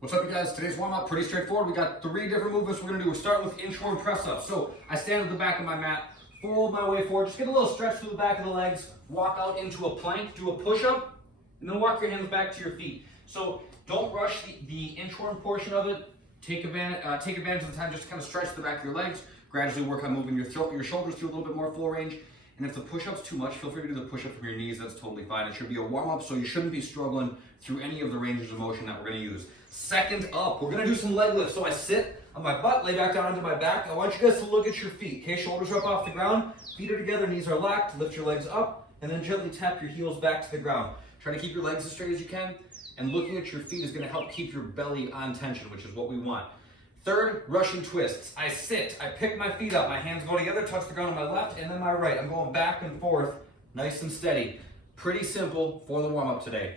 What's up, you guys? Today's warm-up, pretty straightforward. We got 3 different movements we're gonna do. We'll start with inchworm press-ups. So I stand at the back of my mat, fold my way forward, just get a little stretch through the back of the legs, walk out into a plank, do a push-up, and then walk your hands back to your feet. So don't rush the inchworm portion of it. Take advantage of the time, just kind of stretch the back of your legs, gradually work on moving your shoulders to a little bit more full range. And if the push-up's too much, feel free to do the push-up from your knees, that's totally fine. It should be a warm-up, so you shouldn't be struggling through any of the ranges of motion that we're gonna use. Second up, we're gonna do some leg lifts. So I sit on my butt, lay back down onto my back. I want you guys to look at your feet, okay? Shoulders are up off the ground, feet are together, knees are locked, lift your legs up, and then gently tap your heels back to the ground. Try to keep your legs as straight as you can, and looking at your feet is gonna help keep your belly on tension, which is what we want. Third, Russian twists. I sit, I pick my feet up, my hands go together, touch the ground on my left and then my right. I'm going back and forth, nice and steady. Pretty simple for the warm-up today.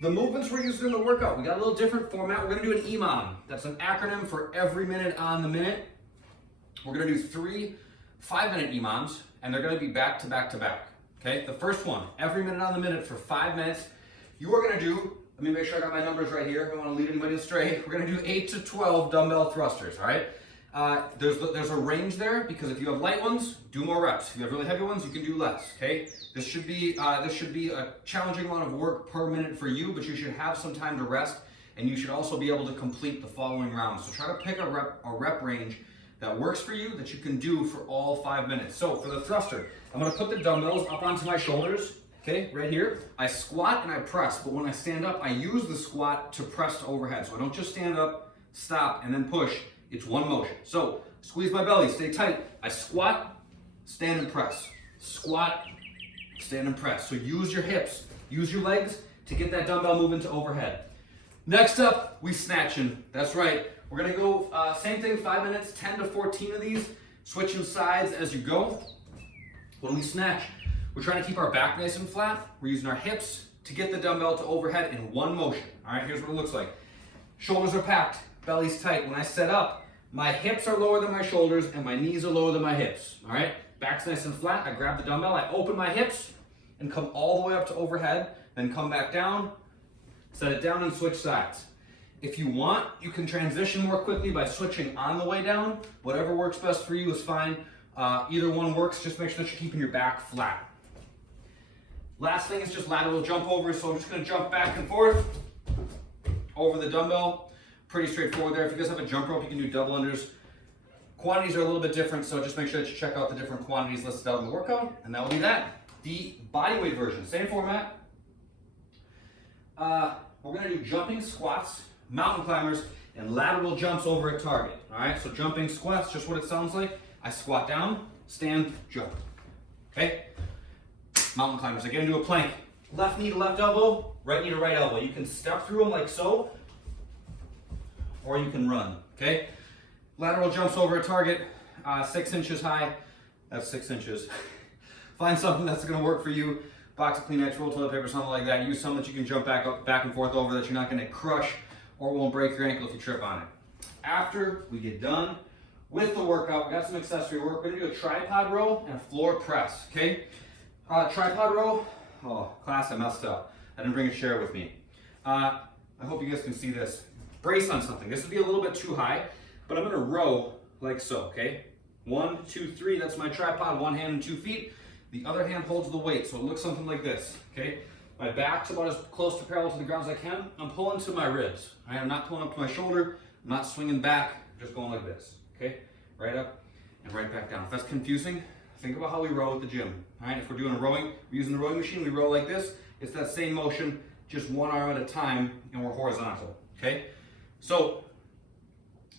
The movements we're using in the workout, we got a little different format. We're gonna do an EMOM. That's an acronym for every minute on the minute. We're gonna do 3 5-minute EMOMs, and they're gonna be back to back to back, okay? The first one, every minute on the minute for 5 minutes. You are gonna do, let me make sure I got my numbers right here. I don't want to lead anybody astray. We're going to do 8 to 12 dumbbell thrusters, all right? There's a range there because if you have light ones, do more reps. If you have really heavy ones, you can do less, okay? This should be a challenging amount of work per minute for you, but you should have some time to rest, and you should also be able to complete the following rounds. So try to pick a rep range that works for you that you can do for all 5 minutes. So for the thruster, I'm going to put the dumbbells up onto my shoulders. Okay, right here, I squat and I press, but when I stand up, I use the squat to press to overhead. So I don't just stand up, stop, and then push. It's one motion. So squeeze my belly, stay tight. I squat, stand and press. Squat, stand and press. So use your hips, use your legs to get that dumbbell moving to overhead. Next up, we snatching. That's right. We're gonna go same thing, 5 minutes, 10 to 14 of these, switching sides as you go. When we snatch, we're trying to keep our back nice and flat. We're using our hips to get the dumbbell to overhead in one motion. All right, here's what it looks like. Shoulders are packed, belly's tight. When I set up, my hips are lower than my shoulders and my knees are lower than my hips. All right, back's nice and flat. I grab the dumbbell, I open my hips and come all the way up to overhead, then come back down, set it down and switch sides. If you want, you can transition more quickly by switching on the way down. Whatever works best for you is fine. Either one works, just make sure that you're keeping your back flat. Last thing is just lateral jump over, so I'm just gonna jump back and forth over the dumbbell. Pretty straightforward there. If you guys have a jump rope, you can do double unders. Quantities are a little bit different, so just make sure that you check out the different quantities listed out in the workout, and that will be that. The bodyweight version, same format. We're gonna do jumping squats, mountain climbers, and lateral jumps over a target. All right, so jumping squats, just what it sounds like. I squat down, stand, jump, okay? Mountain climbers, again, do a plank. Left knee to left elbow, right knee to right elbow. You can step through them like so, or you can run, okay? Lateral jumps over a target, 6 inches high. That's 6 inches. Find something that's gonna work for you. Box of Kleenex, roll toilet paper, something like that. Use something that you can jump back and forth over that you're not gonna crush or won't break your ankle if you trip on it. After we get done with the workout, we got some accessory work. We're gonna do a tripod row and a floor press, okay? Tripod row, oh, class, I messed up. I didn't bring a chair with me. I hope you guys can see this. Brace on something. This would be a little bit too high, but I'm gonna row like so, okay? 1, 2, 3, that's my tripod, 1 hand and 2 feet. The other hand holds the weight, so it looks something like this, okay? My back's about as close to parallel to the ground as I can. I'm pulling to my ribs. I'm not pulling up to my shoulder, I'm not swinging back, I'm just going like this, okay? Right up and right back down. If that's confusing, think about how we row at the gym. All right, if we're doing a rowing, we're using the rowing machine, we row like this. It's that same motion, just one arm at a time, and we're horizontal, okay? So,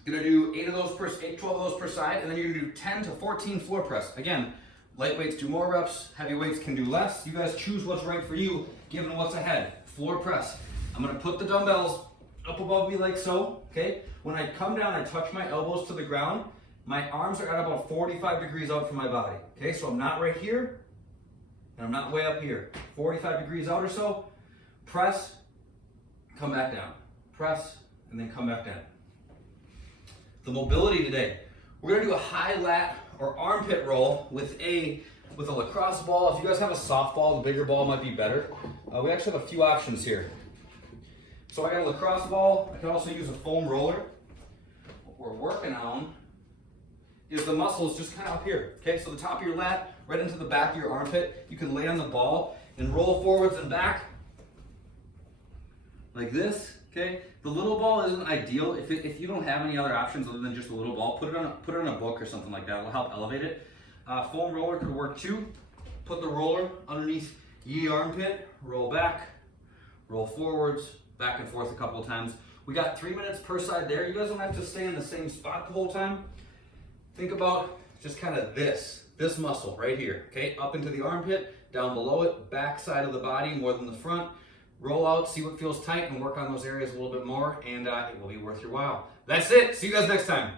you're gonna do 12 of those per side, and then you're gonna do 10 to 14 floor press. Again, lightweights do more reps, heavyweights can do less. You guys choose what's right for you, given what's ahead. Floor press. I'm gonna put the dumbbells up above me like so, okay? When I come down, I touch my elbows to the ground. My arms are at about 45 degrees out from my body, okay? So I'm not right here, and I'm not way up here. 45 degrees out or so, press, come back down. Press, and then come back down. The mobility today, we're gonna do a high lat or armpit roll with a lacrosse ball. If you guys have a softball, the bigger ball might be better. We actually have a few options here. So I got a lacrosse ball. I can also use a foam roller. What we're working on is the muscles just kind of up here. Okay, so the top of your lat, right into the back of your armpit. You can lay on the ball and roll forwards and back like this. Okay, the little ball isn't ideal. If you don't have any other options other than just a little ball, put it on a book or something like that. It'll help elevate it. Foam roller could work too. Put the roller underneath ye armpit, roll back, roll forwards, back and forth a couple of times. We got 3 minutes per side there. You guys don't have to stay in the same spot the whole time. Think about just kind of this muscle right here, okay? Up into the armpit, down below it, back side of the body more than the front. Roll out, see what feels tight, and work on those areas a little bit more, and it will be worth your while. That's it. See you guys next time.